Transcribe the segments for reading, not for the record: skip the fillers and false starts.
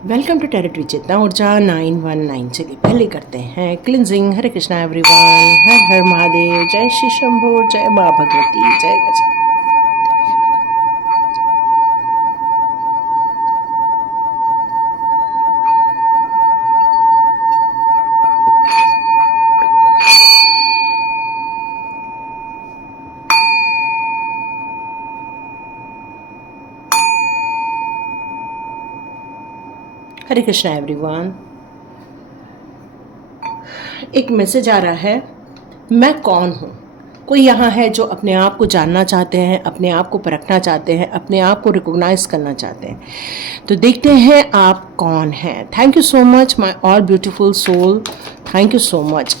Welcome to territory चेतना ऊर्जा 919। चलिए पहले करते हैं क्लिनजिंग। हरे कृष्णा एवरीवन, हर हर महादेव, जय श्री शंभू, जय माँ भगवती, जय गज। हरे कृष्णा एवरीवन। एक मैसेज आ रहा है, मैं कौन हूँ। कोई यहाँ है जो अपने आप को जानना चाहते हैं, अपने आप को परखना चाहते हैं, अपने आप को रिकॉग्नाइज करना चाहते हैं। तो देखते हैं आप कौन हैं। Thank you so much my all beautiful soul, thank you so much.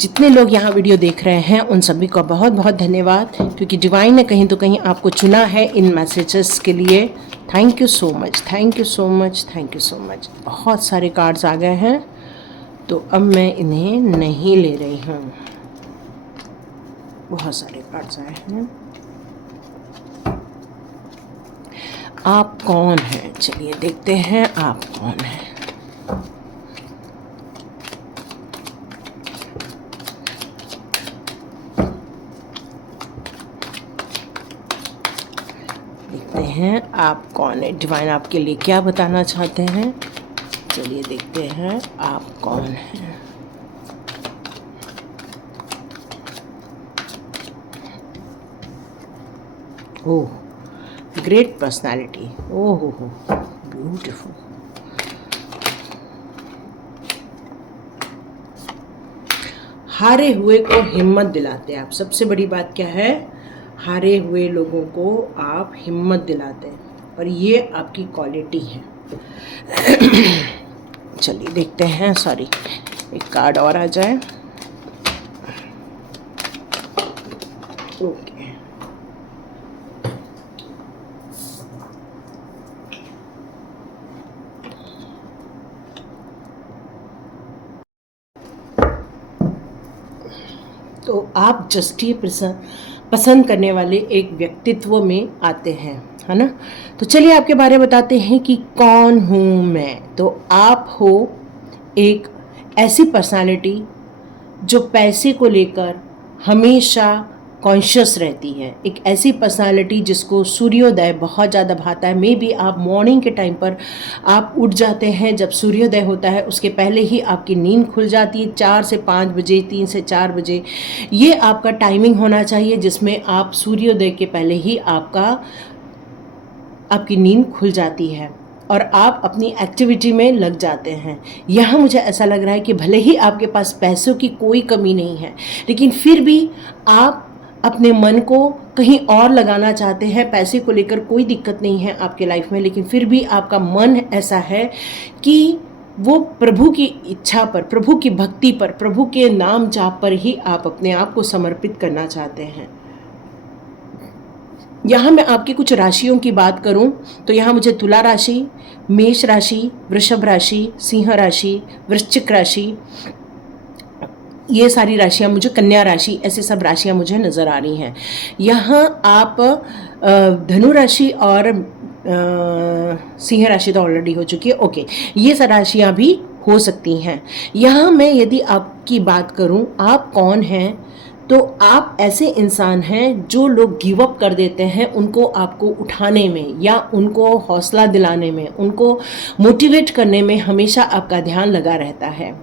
जितने लोग यहाँ वीडियो देख रहे हैं उन सभी का बहुत बहुत धन्यवाद, क्योंकि डिवाइन ने कहीं तो कहीं आपको चुना है इन मैसेजेस के लिए। Thank you so much, thank you so much, thank you so much. बहुत सारे कार्ड्स आ गए हैं तो अब मैं इन्हें नहीं ले रही हूँ। बहुत सारे कार्ड्स आए हैं। आप कौन हैं, चलिए देखते हैं आप कौन हैं। देखते हैं आप कौन है, डिवाइन आपके लिए क्या बताना चाहते हैं। चलिए देखते हैं आप कौन हैं। ओह, ग्रेट पर्सनालिटी, ओह हो ब्यूटीफुल। हारे हुए को हिम्मत दिलाते हैं आप। सबसे बड़ी बात क्या है, हारे हुए लोगों को आप हिम्मत दिलाते हैं और ये आपकी क्वालिटी है। चलिए देखते हैं, सॉरी एक कार्ड और आ जाए। ओके, तो आप जस्टिस पसंद करने वाले एक व्यक्तित्व में आते हैं, है ना। तो चलिए आपके बारे में बताते हैं कि कौन हूँ मैं। तो आप हो एक ऐसी पर्सनालिटी जो पैसे को लेकर हमेशा कॉन्शियस रहती है। एक ऐसी पर्सनालिटी जिसको सूर्योदय बहुत ज़्यादा भाता है। मे बी आप मॉर्निंग के टाइम पर आप उठ जाते हैं, जब सूर्योदय होता है उसके पहले ही आपकी नींद खुल जाती है। 4 से 5 बजे, 3 से 4 बजे, ये आपका टाइमिंग होना चाहिए जिसमें आप सूर्योदय के पहले ही आपकी नींद खुल जाती है और आप अपनी एक्टिविटी में लग जाते हैं। यहाँ मुझे ऐसा लग रहा है कि भले ही आपके पास पैसों की कोई कमी नहीं है, लेकिन फिर भी आप अपने मन को कहीं और लगाना चाहते हैं। पैसे को लेकर कोई दिक्कत नहीं है आपके लाइफ में, लेकिन फिर भी आपका मन ऐसा है कि वो प्रभु की इच्छा पर, प्रभु की भक्ति पर, प्रभु के नाम जाप पर ही आप अपने आप को समर्पित करना चाहते हैं। यहाँ मैं आपकी कुछ राशियों की बात करूं तो यहाँ मुझे तुला राशि, मेष राशि, वृषभ राशि, सिंह राशि, वृश्चिक राशि, ये सारी राशियाँ मुझे, कन्या राशि, ऐसे सब राशियाँ मुझे नज़र आ रही हैं। यहाँ आप धनु राशि और सिंह राशि तो ऑलरेडी हो चुकी है। ओके, ये सब राशियाँ भी हो सकती हैं। यहाँ मैं यदि आपकी बात करूँ आप कौन हैं, तो आप ऐसे इंसान हैं जो लोग गिव अप कर देते हैं, उनको आपको उठाने में या उनको हौसला दिलाने में, उनको मोटिवेट करने में हमेशा आपका ध्यान लगा रहता है।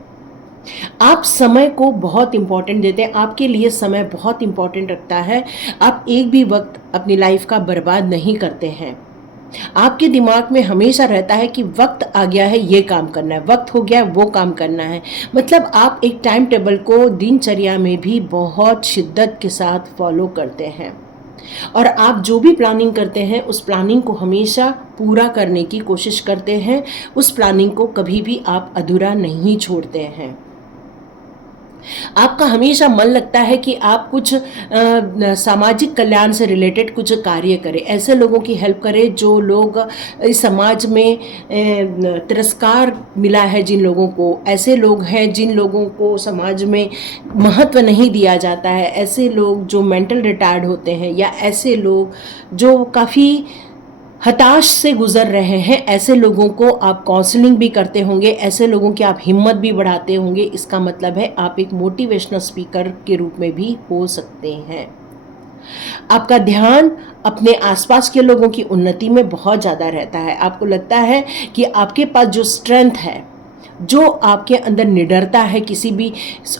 आप समय को बहुत इम्पॉर्टेंट देते हैं, आपके लिए समय बहुत इम्पॉर्टेंट रखता है। आप एक भी वक्त अपनी लाइफ का बर्बाद नहीं करते हैं। आपके दिमाग में हमेशा रहता है कि वक्त आ गया है ये काम करना है, वक्त हो गया है वो काम करना है। मतलब आप एक टाइम टेबल को दिनचर्या में भी बहुत शिद्दत के साथ फॉलो करते हैं और आप जो भी प्लानिंग करते हैं उस प्लानिंग को हमेशा पूरा करने की कोशिश करते हैं। उस प्लानिंग को कभी भी आप अधूरा नहीं छोड़ते हैं। आपका हमेशा मन लगता है कि आप कुछ सामाजिक कल्याण से रिलेटेड कुछ कार्य करें, ऐसे लोगों की हेल्प करें जो लोग इस समाज में तिरस्कार मिला है, जिन लोगों को, ऐसे लोग हैं जिन लोगों को समाज में महत्व नहीं दिया जाता है, ऐसे लोग जो मेंटल रिटायर्ड होते हैं या ऐसे लोग जो काफ़ी हताश से गुजर रहे हैं, ऐसे लोगों को आप काउंसलिंग भी करते होंगे, ऐसे लोगों की आप हिम्मत भी बढ़ाते होंगे। इसका मतलब है आप एक मोटिवेशनल स्पीकर के रूप में भी हो सकते हैं। आपका ध्यान अपने आसपास के लोगों की उन्नति में बहुत ज़्यादा रहता है। आपको लगता है कि आपके पास जो स्ट्रेंथ है, जो आपके अंदर निडरता है, किसी भी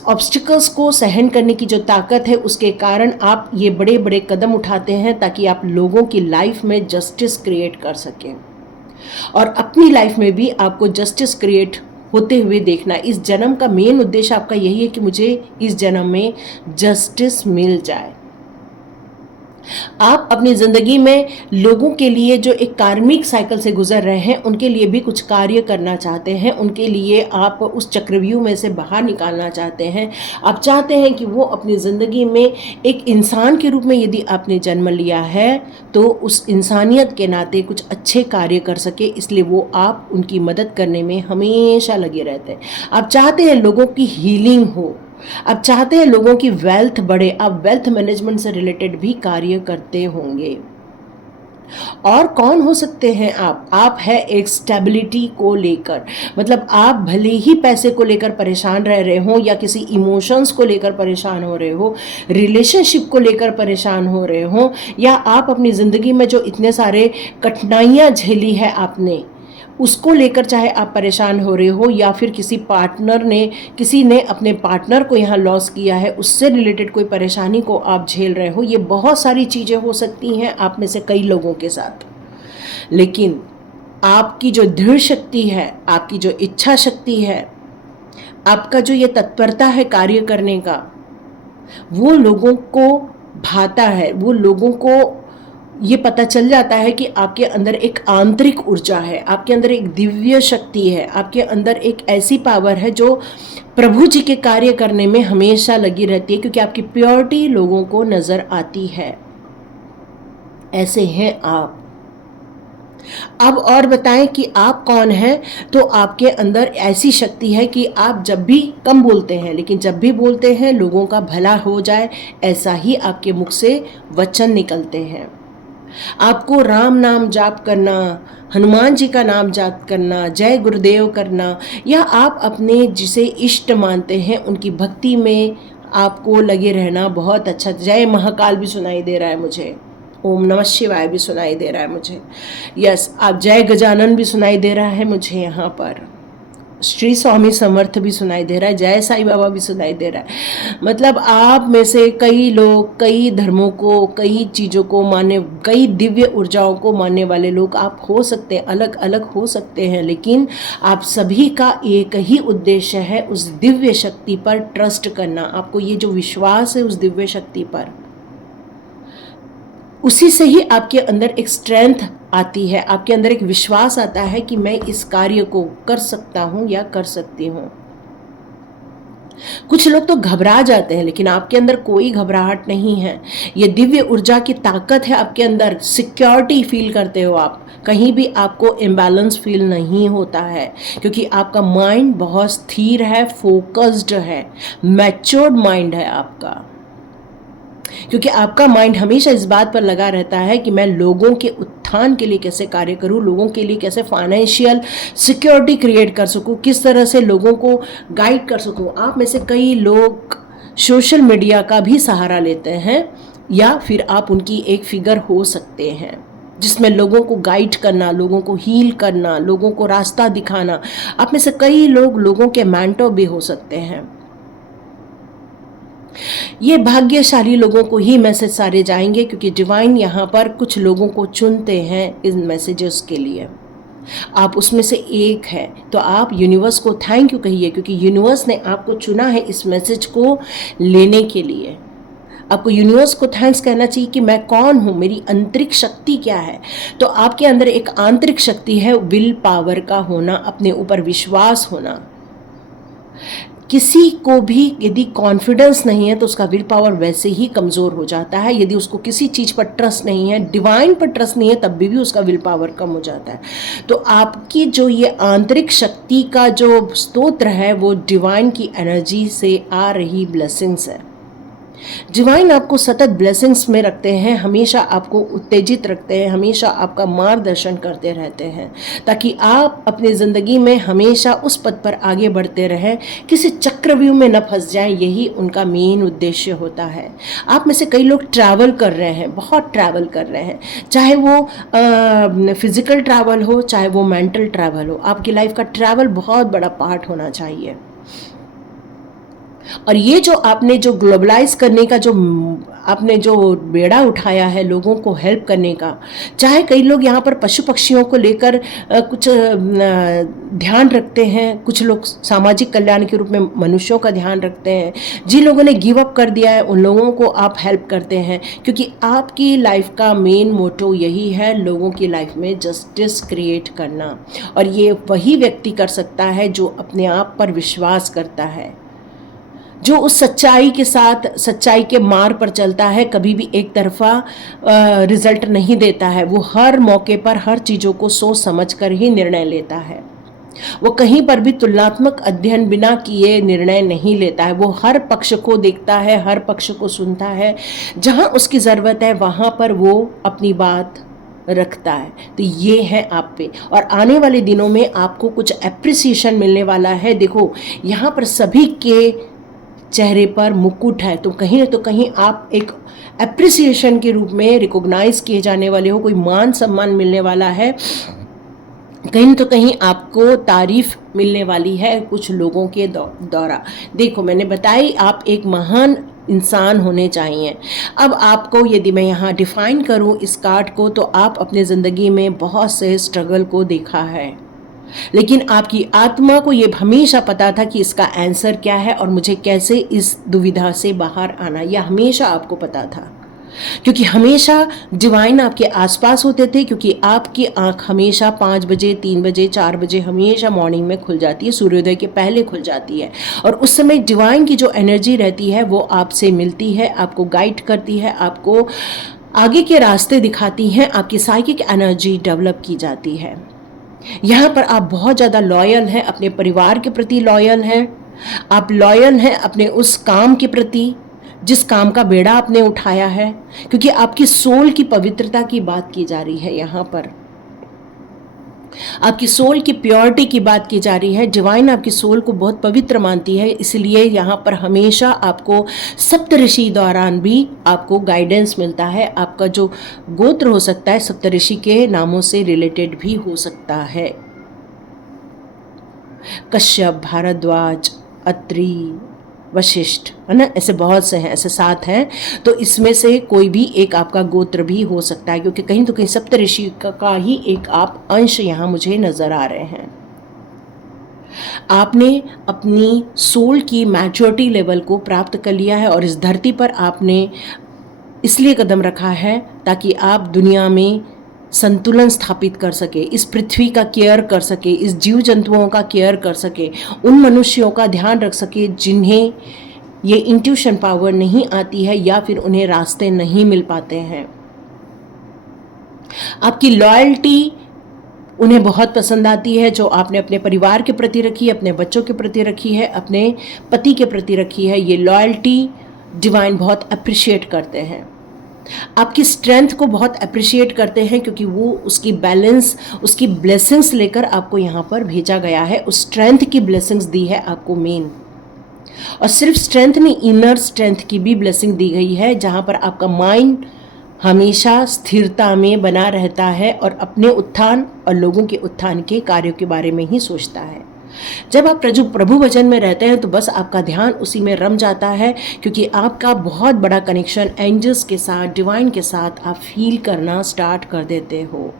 ऑब्स्टिकल्स को सहन करने की जो ताकत है, उसके कारण आप ये बड़े बड़े कदम उठाते हैं ताकि आप लोगों की लाइफ में जस्टिस क्रिएट कर सकें। और अपनी लाइफ में भी आपको जस्टिस क्रिएट होते हुए देखना। इस जन्म का मेन उद्देश्य आपका यही है कि मुझे इस जन्म में जस्टिस मिल जाए। आप अपनी ज़िंदगी में लोगों के लिए जो एक कार्मिक साइकिल से गुजर रहे हैं, उनके लिए भी कुछ कार्य करना चाहते हैं, उनके लिए आप उस चक्रव्यूह में से बाहर निकालना चाहते हैं। आप चाहते हैं कि वो अपनी ज़िंदगी में एक इंसान के रूप में यदि आपने जन्म लिया है तो उस इंसानियत के नाते कुछ अच्छे कार्य कर सके, इसलिए वो आप उनकी मदद करने में हमेशा लगे रहते हैं। आप चाहते हैं लोगों की हीलिंग हो, आप चाहते हैं लोगों की वेल्थ बढ़े, आप वेल्थ मैनेजमेंट से रिलेटेड भी कार्य करते होंगे। और कौन हो सकते हैं आप है एक स्टेबिलिटी को लेकर, मतलब आप भले ही पैसे को लेकर परेशान रह रहे हो या किसी इमोशंस को लेकर परेशान हो रहे हो, रिलेशनशिप को लेकर परेशान हो रहे हो, या आप अपनी ज़िंदगी में जो इतने सारे कठिनाइयाँ झेली है आपने, उसको लेकर चाहे आप परेशान हो रहे हो, या फिर किसी ने अपने पार्टनर को यहाँ लॉस किया है, उससे रिलेटेड कोई परेशानी को आप झेल रहे हो। ये बहुत सारी चीज़ें हो सकती हैं आप में से कई लोगों के साथ। लेकिन आपकी जो दृढ़ शक्ति है, आपकी जो इच्छा शक्ति है, आपका जो ये तत्परता है कार्य करने का, वो लोगों को भाता है। वो लोगों को ये पता चल जाता है कि आपके अंदर एक आंतरिक ऊर्जा है, आपके अंदर एक दिव्य शक्ति है, आपके अंदर एक ऐसी पावर है जो प्रभु जी के कार्य करने में हमेशा लगी रहती है, क्योंकि आपकी प्योरिटी लोगों को नजर आती है। ऐसे हैं आप। अब और बताएं कि आप कौन हैं। तो आपके अंदर ऐसी शक्ति है कि आप जब भी कम बोलते हैं, लेकिन जब भी बोलते हैं लोगों का भला हो जाए, ऐसा ही आपके मुख से वचन निकलते हैं। आपको राम नाम जाप करना, हनुमान जी का नाम जाप करना, जय गुरुदेव करना, या आप अपने जिसे इष्ट मानते हैं उनकी भक्ति में आपको लगे रहना बहुत अच्छा। जय महाकाल भी सुनाई दे रहा है मुझे, ओम नमः शिवाय भी सुनाई दे रहा है मुझे, यस, आप जय गजानन भी सुनाई दे रहा है मुझे, यहाँ पर श्री स्वामी समर्थ भी सुनाई दे रहा है, जय साईं बाबा भी सुनाई दे रहा है। मतलब आप में से कई लोग कई धर्मों को, कई चीज़ों को मानने, कई दिव्य ऊर्जाओं को मानने वाले लोग आप हो सकते हैं, अलग अलग हो सकते हैं, लेकिन आप सभी का एक ही उद्देश्य है, उस दिव्य शक्ति पर ट्रस्ट करना। आपको ये जो विश्वास है उस दिव्य शक्ति पर, उसी से ही आपके अंदर एक स्ट्रेंथ आती है, आपके अंदर एक विश्वास आता है कि मैं इस कार्य को कर सकता हूं या कर सकती हूं। कुछ लोग तो घबरा जाते हैं, लेकिन आपके अंदर कोई घबराहट नहीं है। ये दिव्य ऊर्जा की ताकत है आपके अंदर, सिक्योरिटी फील करते हो आप, कहीं भी आपको इम्बैलेंस फील नहीं होता है, क्योंकि आपका माइंड बहुत स्थिर है, फोकस्ड है, मैच्योर्ड माइंड है आपका। क्योंकि आपका माइंड हमेशा इस बात पर लगा रहता है कि मैं लोगों के उत्थान के लिए कैसे कार्य करूं, लोगों के लिए कैसे फाइनेंशियल सिक्योरिटी क्रिएट कर सकूं, किस तरह से लोगों को गाइड कर सकूं। आप में से कई लोग सोशल मीडिया का भी सहारा लेते हैं, या फिर आप उनकी एक फिगर हो सकते हैं जिसमें लोगों को गाइड करना, लोगों को हील करना, लोगों को रास्ता दिखाना। आप में से कई लोग लोगों के मेंटर भी हो सकते हैं। ये भाग्यशाली लोगों को ही मैसेज सारे जाएंगे, क्योंकि डिवाइन यहाँ पर कुछ लोगों को चुनते हैं इन मैसेजेस के लिए। आप उसमें से एक है, तो आप यूनिवर्स को थैंक यू कहिए, क्योंकि यूनिवर्स ने आपको चुना है इस मैसेज को लेने के लिए। आपको यूनिवर्स को थैंक्स कहना चाहिए कि मैं कौन हूँ, मेरी आंतरिक शक्ति क्या है। तो आपके अंदर एक आंतरिक शक्ति है, विल पावर का होना, अपने ऊपर विश्वास होना। किसी को भी यदि कॉन्फिडेंस नहीं है तो उसका विल पावर वैसे ही कमज़ोर हो जाता है। यदि उसको किसी चीज़ पर ट्रस्ट नहीं है, डिवाइन पर ट्रस्ट नहीं है, तब भी उसका विल पावर कम हो जाता है। तो आपकी जो ये आंतरिक शक्ति का जो स्तोत्र है वो डिवाइन की एनर्जी से आ रही ब्लेसिंग्स है। डिवाइन आपको सतत ब्लेसिंग्स में रखते हैं, हमेशा आपको उत्तेजित रखते हैं, हमेशा आपका मार्गदर्शन करते रहते हैं, ताकि आप अपनी ज़िंदगी में हमेशा उस पद पर आगे बढ़ते रहें, किसी चक्रव्यूह में न फंस जाएं। यही उनका मेन उद्देश्य होता है। आप में से कई लोग ट्रैवल कर रहे हैं, बहुत ट्रैवल कर रहे हैं, चाहे वो फिज़िकल ट्रैवल हो, चाहे वो मेंटल ट्रैवल हो। आपकी लाइफ का ट्रैवल बहुत बड़ा पार्ट होना चाहिए। और ये जो आपने जो ग्लोबलाइज करने का जो आपने जो बेड़ा उठाया है लोगों को हेल्प करने का, चाहे कई लोग यहाँ पर पशु पक्षियों को लेकर कुछ ध्यान रखते हैं, कुछ लोग सामाजिक कल्याण के रूप में मनुष्यों का ध्यान रखते हैं, जिन लोगों ने गिव अप कर दिया है उन लोगों को आप हेल्प करते हैं, क्योंकि आपकी लाइफ का मेन मोटो यही है, लोगों की लाइफ में जस्टिस क्रिएट करना। और ये वही व्यक्ति कर सकता है जो अपने आप पर विश्वास करता है, जो उस सच्चाई के साथ सच्चाई के मार्ग पर चलता है, कभी भी एक तरफा रिजल्ट नहीं देता है। वो हर मौके पर हर चीज़ों को सोच समझ कर ही निर्णय लेता है। वो कहीं पर भी तुलनात्मक अध्ययन बिना किए निर्णय नहीं लेता है। वो हर पक्ष को देखता है, हर पक्ष को सुनता है, जहाँ उसकी ज़रूरत है वहाँ पर वो अपनी बात रखता है। तो ये है आप पे, और आने वाले दिनों में आपको कुछ एप्रिसिएशन मिलने वाला है। देखो यहाँ पर सभी के चेहरे पर मुकुट है, तो कहीं आप एक एप्रिसिएशन के रूप में रिकॉग्नाइज किए जाने वाले हो, कोई मान सम्मान मिलने वाला है, कहीं तो कहीं आपको तारीफ मिलने वाली है कुछ लोगों के द्वारा। देखो मैंने बताई आप एक महान इंसान होने चाहिए। अब आपको यदि मैं यहाँ डिफाइन करूँ इस कार्ड को, तो आप अपने ज़िंदगी में बहुत से स्ट्रगल को देखा है, लेकिन आपकी आत्मा को ये हमेशा पता था कि इसका आंसर क्या है और मुझे कैसे इस दुविधा से बाहर आना, यह हमेशा आपको पता था, क्योंकि हमेशा डिवाइन आपके आसपास होते थे, क्योंकि आपकी आंख हमेशा 5 बजे 3 बजे 4 बजे हमेशा मॉर्निंग में खुल जाती है, सूर्योदय के पहले खुल जाती है, और उस समय डिवाइन की जो एनर्जी रहती है वो आपसे मिलती है, आपको गाइड करती है, आपको आगे के रास्ते दिखाती हैं, आपकी साइकिक एनर्जी डेवलप की जाती है। यहाँ पर आप बहुत ज़्यादा लॉयल हैं, अपने परिवार के प्रति लॉयल हैं, आप लॉयल हैं अपने उस काम के प्रति जिस काम का बेड़ा आपने उठाया है, क्योंकि आपकी सोल की पवित्रता की बात की जा रही है। यहाँ पर आपकी सोल की प्योरिटी की बात की जा रही है। डिवाइन आपकी सोल को बहुत पवित्र मानती है, इसलिए यहाँ पर हमेशा आपको सप्तऋषि दौरान भी आपको गाइडेंस मिलता है। आपका जो गोत्र हो सकता है सप्तऋषि के नामों से रिलेटेड भी हो सकता है। कश्यप, भारद्वाज, अत्रि, वशिष्ठ, है ना, ऐसे बहुत से हैं, ऐसे 7 हैं। तो इसमें से कोई भी एक आपका गोत्र भी हो सकता है, क्योंकि कहीं तो कहीं सप्तऋषि का ही एक आप अंश यहाँ मुझे नजर आ रहे हैं। आपने अपनी सोल की मैच्योरिटी लेवल को प्राप्त कर लिया है, और इस धरती पर आपने इसलिए कदम रखा है ताकि आप दुनिया में संतुलन स्थापित कर सके, इस पृथ्वी का केयर कर सके, इस जीव जंतुओं का केयर कर सके, उन मनुष्यों का ध्यान रख सके जिन्हें ये इंट्यूशन पावर नहीं आती है या फिर उन्हें रास्ते नहीं मिल पाते हैं। आपकी लॉयल्टी उन्हें बहुत पसंद आती है, जो आपने अपने परिवार के प्रति रखी है, अपने बच्चों के प्रति रखी है, अपने पति के प्रति रखी है। ये लॉयल्टी डिवाइन बहुत अप्रिशिएट करते हैं। आपकी स्ट्रेंथ को बहुत अप्रिशिएट करते हैं, क्योंकि वो उसकी बैलेंस, उसकी ब्लेसिंग्स लेकर आपको यहाँ पर भेजा गया है। उस स्ट्रेंथ की ब्लेसिंग्स दी है आपको मेन, और सिर्फ स्ट्रेंथ नहीं, इनर स्ट्रेंथ की भी ब्लेसिंग दी गई है, जहाँ पर आपका माइंड हमेशा स्थिरता में बना रहता है और अपने उत्थान और लोगों के उत्थान के कार्यों के बारे में ही सोचता है। जब आप प्रभु वचन में रहते हैं तो बस आपका ध्यान उसी में रम जाता है, क्योंकि आपका बहुत बड़ा कनेक्शन एंजल्स के साथ, डिवाइन के साथ आप फील करना स्टार्ट कर देते हो।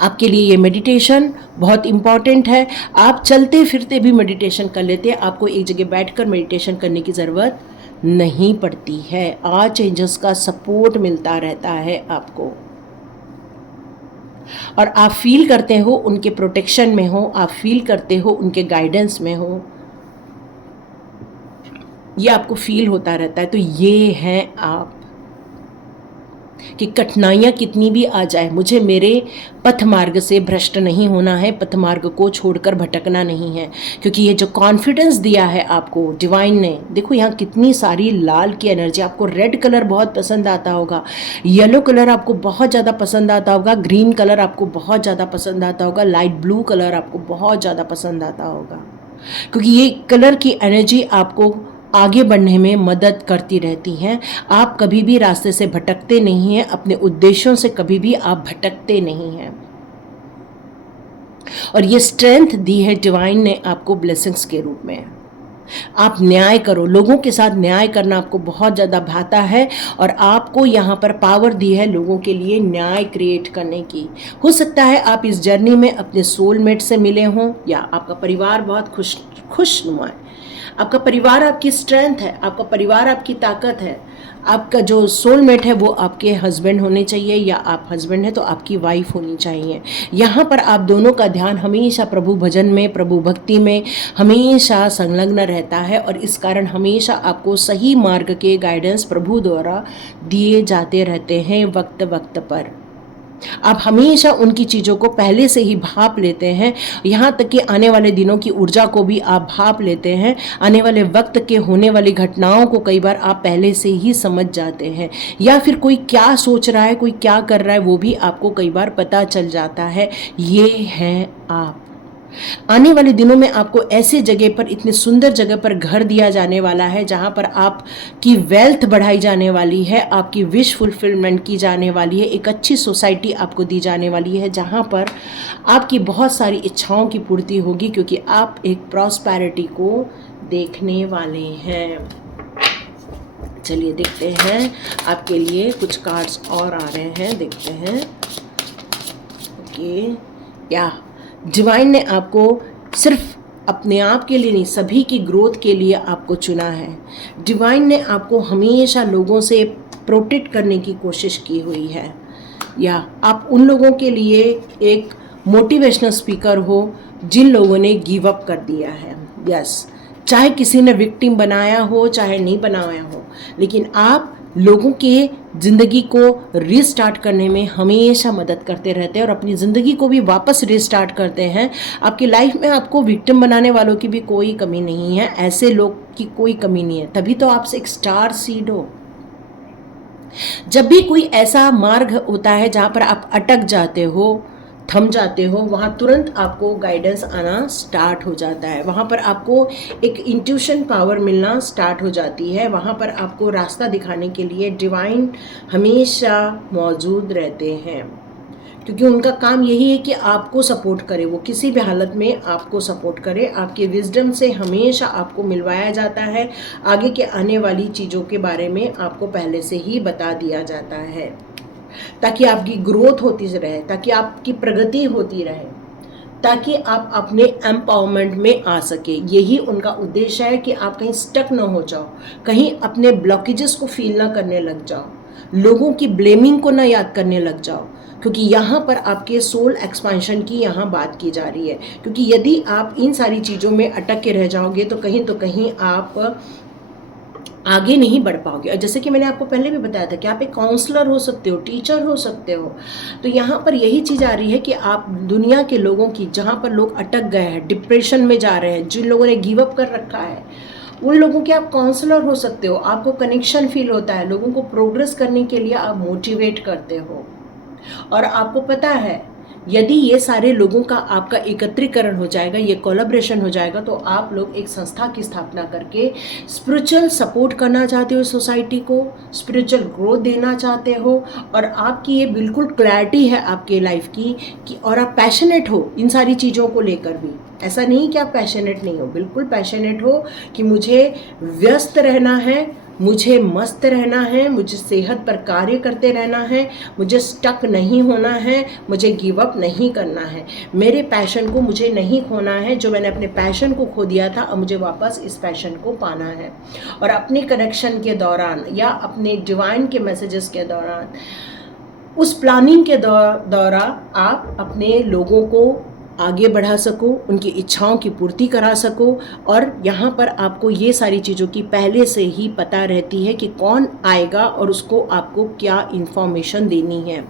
आपके लिए ये मेडिटेशन बहुत इम्पॉर्टेंट है। आप चलते फिरते भी मेडिटेशन कर लेते हैं, आपको एक जगह बैठकर मेडिटेशन करने की ज़रूरत नहीं पड़ती है। आर्च एंजल्स का सपोर्ट मिलता रहता है आपको, और आप फील करते हो उनके प्रोटेक्शन में हो, आप फील करते हो उनके गाइडेंस में हो, ये आपको फील होता रहता है। तो ये हैं आप, कि कठिनाइयाँ कितनी भी आ जाए, मुझे मेरे पथ मार्ग से भ्रष्ट नहीं होना है, पथ मार्ग को छोड़कर भटकना नहीं है। क्योंकि ये जो कॉन्फिडेंस दिया है आपको डिवाइन ने, देखो यहाँ कितनी सारी लाल की एनर्जी। आपको रेड कलर बहुत पसंद आता होगा, येलो कलर आपको बहुत ज़्यादा पसंद आता होगा, ग्रीन कलर आपको बहुत ज़्यादा पसंद आता होगा, लाइट ब्लू कलर आपको बहुत ज़्यादा पसंद आता होगा। क्योंकि ये कलर की एनर्जी आपको आगे बढ़ने में मदद करती रहती हैं। आप कभी भी रास्ते से भटकते नहीं हैं, अपने उद्देश्यों से कभी भी आप भटकते नहीं हैं। और ये स्ट्रेंथ दी है डिवाइन ने आपको ब्लेसिंग्स के रूप में। आप न्याय करो, लोगों के साथ न्याय करना आपको बहुत ज़्यादा भाता है, और आपको यहाँ पर पावर दी है लोगों के लिए न्याय क्रिएट करने की। हो सकता है आप इस जर्नी में अपने सोलमेट से मिले हों, या आपका परिवार बहुत खुशनुमा है। आपका परिवार आपकी स्ट्रेंथ है, आपका परिवार आपकी ताकत है। आपका जो सोलमेट है वो आपके हस्बैंड होने चाहिए, या आप हस्बैंड हैं तो आपकी वाइफ होनी चाहिए। यहाँ पर आप दोनों का ध्यान हमेशा प्रभु भजन में, प्रभु भक्ति में हमेशा संलग्न रहता है, और इस कारण हमेशा आपको सही मार्ग के गाइडेंस प्रभु द्वारा दिए जाते रहते हैं वक्त वक्त पर। आप हमेशा उनकी चीज़ों को पहले से ही भाप लेते हैं, यहाँ तक कि आने वाले दिनों की ऊर्जा को भी आप भाप लेते हैं। आने वाले वक्त के होने वाली घटनाओं को कई बार आप पहले से ही समझ जाते हैं, या फिर कोई क्या सोच रहा है, कोई क्या कर रहा है, वो भी आपको कई बार पता चल जाता है। ये है आप। आने वाले दिनों में आपको ऐसे जगह पर, इतने सुंदर जगह पर घर दिया जाने वाला है जहां पर आपकी वेल्थ बढ़ाई जाने वाली है, आपकी विश फुलफिलमेंट की जाने वाली है। एक अच्छी सोसाइटी आपको दी जाने वाली है जहां पर आपकी बहुत सारी इच्छाओं की पूर्ति होगी, क्योंकि आप एक प्रॉस्पेरिटी को देखने वाले हैं। चलिए देखते हैं, आपके लिए कुछ कार्ड्स और आ रहे हैं, देखते हैं। ओके, या डिवाइन ने आपको सिर्फ अपने आप के लिए नहीं, सभी की ग्रोथ के लिए आपको चुना है। डिवाइन ने आपको हमेशा लोगों से प्रोटेक्ट करने की कोशिश की हुई है, या आप उन लोगों के लिए एक मोटिवेशनल स्पीकर हो जिन लोगों ने गिव अप कर दिया है। यस, चाहे किसी ने विक्टिम बनाया हो चाहे नहीं बनाया हो, लेकिन आप लोगों के ज़िंदगी को रीस्टार्ट करने में हमेशा मदद करते रहते हैं, और अपनी ज़िंदगी को भी वापस रीस्टार्ट करते हैं। आपकी लाइफ में आपको विक्टिम बनाने वालों की भी कोई कमी नहीं है, ऐसे लोग की कोई कमी नहीं है, तभी तो आपसे एक स्टार सीड हो। जब भी कोई ऐसा मार्ग होता है जहाँ पर आप अटक जाते हो, थम जाते हो, वहाँ तुरंत आपको गाइडेंस आना स्टार्ट हो जाता है। वहाँ पर आपको एक इंट्यूशन पावर मिलना स्टार्ट हो जाती है। वहाँ पर आपको रास्ता दिखाने के लिए डिवाइन हमेशा मौजूद रहते हैं, क्योंकि उनका काम यही है कि आपको सपोर्ट करे। वो किसी भी हालत में आपको सपोर्ट करे। आपके विजडम से हमेशा आपको मिलवाया जाता है, आगे के आने वाली चीज़ों के बारे में आपको पहले से ही बता दिया जाता है, ताकि आपकी ग्रोथ होती रहे, ताकि आपकी प्रगति होती रहे, ताकि आप अपने एम्पावरमेंट में आ सके। यही उनका उद्देश्य है कि आप कहीं स्टक ना हो जाओ, कहीं अपने ब्लॉकेजेस को फील ना करने लग जाओ, लोगों की ब्लेमिंग को ना याद करने लग जाओ, क्योंकि यहाँ पर आपके सोल एक्सपेंशन की यहाँ बात की जा रही है। क्योंकि यदि आप इन सारी चीज़ों में अटक के रह जाओगे तो कहीं आप आगे नहीं बढ़ पाओगे। और जैसे कि मैंने आपको पहले भी बताया था कि आप एक काउंसलर हो सकते हो, टीचर हो सकते हो। तो यहाँ पर यही चीज़ आ रही है कि आप दुनिया के लोगों की, जहाँ पर लोग अटक गए हैं, डिप्रेशन में जा रहे हैं, जिन लोगों ने गिव अप कर रखा है, उन लोगों के आप काउंसलर हो सकते हो। आपको कनेक्शन फील होता है, लोगों को प्रोग्रेस करने के लिए आप मोटिवेट करते हो। और आपको पता है, यदि ये सारे लोगों का आपका एकत्रीकरण हो जाएगा, ये कोलैबोरेशन हो जाएगा, तो आप लोग एक संस्था की स्थापना करके स्पिरिचुअल सपोर्ट करना चाहते हो सोसाइटी को, स्पिरिचुअल ग्रोथ देना चाहते हो, और आपकी ये बिल्कुल क्लैरिटी है आपके लाइफ की कि, और आप पैशनेट हो इन सारी चीज़ों को लेकर भी। ऐसा नहीं कि आप पैशनेट नहीं हो, बिल्कुल पैशनेट हो कि मुझे व्यस्त रहना है, मुझे मस्त रहना है, मुझे सेहत पर कार्य करते रहना है, मुझे स्टक नहीं होना है, मुझे गिव अप नहीं करना है, मेरे पैशन को मुझे नहीं खोना है। जो मैंने अपने पैशन को खो दिया था, अब मुझे वापस इस पैशन को पाना है। और अपने कनेक्शन के दौरान या अपने डिवाइन के मैसेजेस के दौरान, उस प्लानिंग के दौरान आप अपने लोगों को आगे बढ़ा सको, उनकी इच्छाओं की पूर्ति करा सको। और यहाँ पर आपको ये सारी चीज़ों की पहले से ही पता रहती है कि कौन आएगा और उसको आपको क्या इन्फॉर्मेशन देनी है,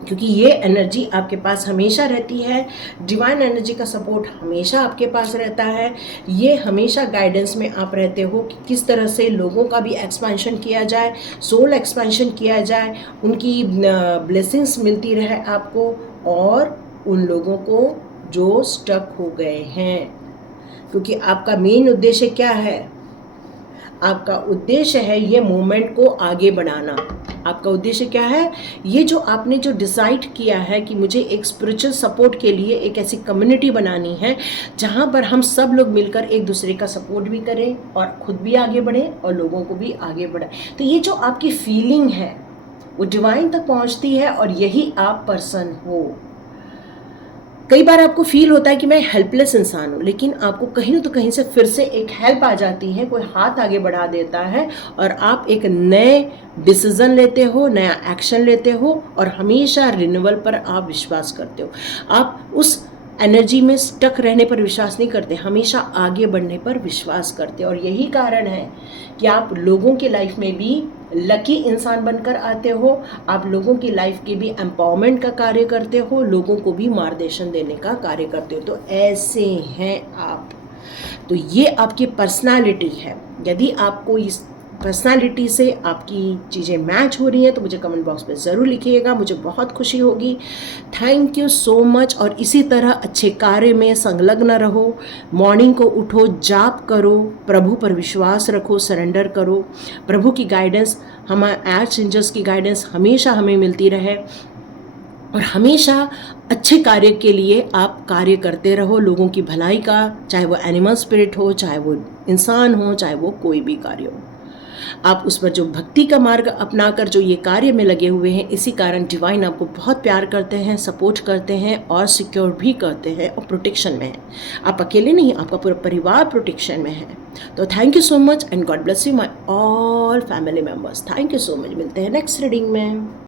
क्योंकि ये एनर्जी आपके पास हमेशा रहती है। डिवाइन एनर्जी का सपोर्ट हमेशा आपके पास रहता है। ये हमेशा गाइडेंस में आप रहते हो कि किस तरह से लोगों का भी एक्सपेंशन किया जाए, सोल एक्सपेंशन किया जाए, उनकी ब्लेसिंग्स मिलती रहे आपको, और उन लोगों को जो स्टक हो गए हैं। क्योंकि आपका मेन उद्देश्य क्या है? आपका उद्देश्य है ये मूवमेंट को आगे बढ़ाना। आपका उद्देश्य क्या है? ये जो आपने जो डिसाइड किया है कि मुझे एक स्पिरिचुअल सपोर्ट के लिए एक ऐसी कम्युनिटी बनानी है जहाँ पर हम सब लोग मिलकर एक दूसरे का सपोर्ट भी करें और खुद भी आगे बढ़ें और लोगों को भी आगे बढ़ाएं। तो ये जो आपकी फीलिंग है वो डिवाइन तक पहुँचती है और यही आप पर्सन हो। कई बार आपको फील होता है कि मैं हेल्पलेस इंसान हूँ, लेकिन आपको कहीं न तो कहीं से फिर से एक हेल्प आ जाती है, कोई हाथ आगे बढ़ा देता है और आप एक नए डिसीजन लेते हो, नया एक्शन लेते हो और हमेशा रिन्यूअल पर आप विश्वास करते हो। आप उस एनर्जी में स्टक रहने पर विश्वास नहीं करते, हमेशा आगे बढ़ने पर विश्वास करते। और यही कारण है कि आप लोगों की लाइफ में भी लकी इंसान बनकर आते हो, आप लोगों की लाइफ के भी एम्पावरमेंट का कार्य करते हो, लोगों को भी मार्गदर्शन देने का कार्य करते हो। तो ऐसे हैं आप। तो ये आपकी पर्सनालिटी है। यदि आपको इस पर्सनालिटी से आपकी चीज़ें मैच हो रही हैं तो मुझे कमेंट बॉक्स में ज़रूर लिखिएगा, मुझे बहुत खुशी होगी। Thank you so much. और इसी तरह अच्छे कार्य में संलग्न रहो, मॉर्निंग को उठो, जाप करो, प्रभु पर विश्वास रखो, सरेंडर करो। प्रभु की गाइडेंस, हमारे आर्च एंजल्स की गाइडेंस हमेशा हमें मिलती रहे और हमेशा अच्छे कार्य के लिए आप कार्य करते रहो, लोगों की भलाई का, चाहे वो एनिमल स्पिरिट हो, चाहे वो इंसान हो, चाहे वो कोई भी कार्य हो। आप उस पर जो भक्ति का मार्ग अपनाकर जो ये कार्य में लगे हुए हैं, इसी कारण डिवाइन आपको बहुत प्यार करते हैं, सपोर्ट करते हैं और सिक्योर भी करते हैं और प्रोटेक्शन में है। आप अकेले नहीं, आपका पूरा परिवार प्रोटेक्शन में है। तो thank you so much and God bless you my all family members. Thank you so much. मिलते हैं नेक्स्ट रीडिंग में।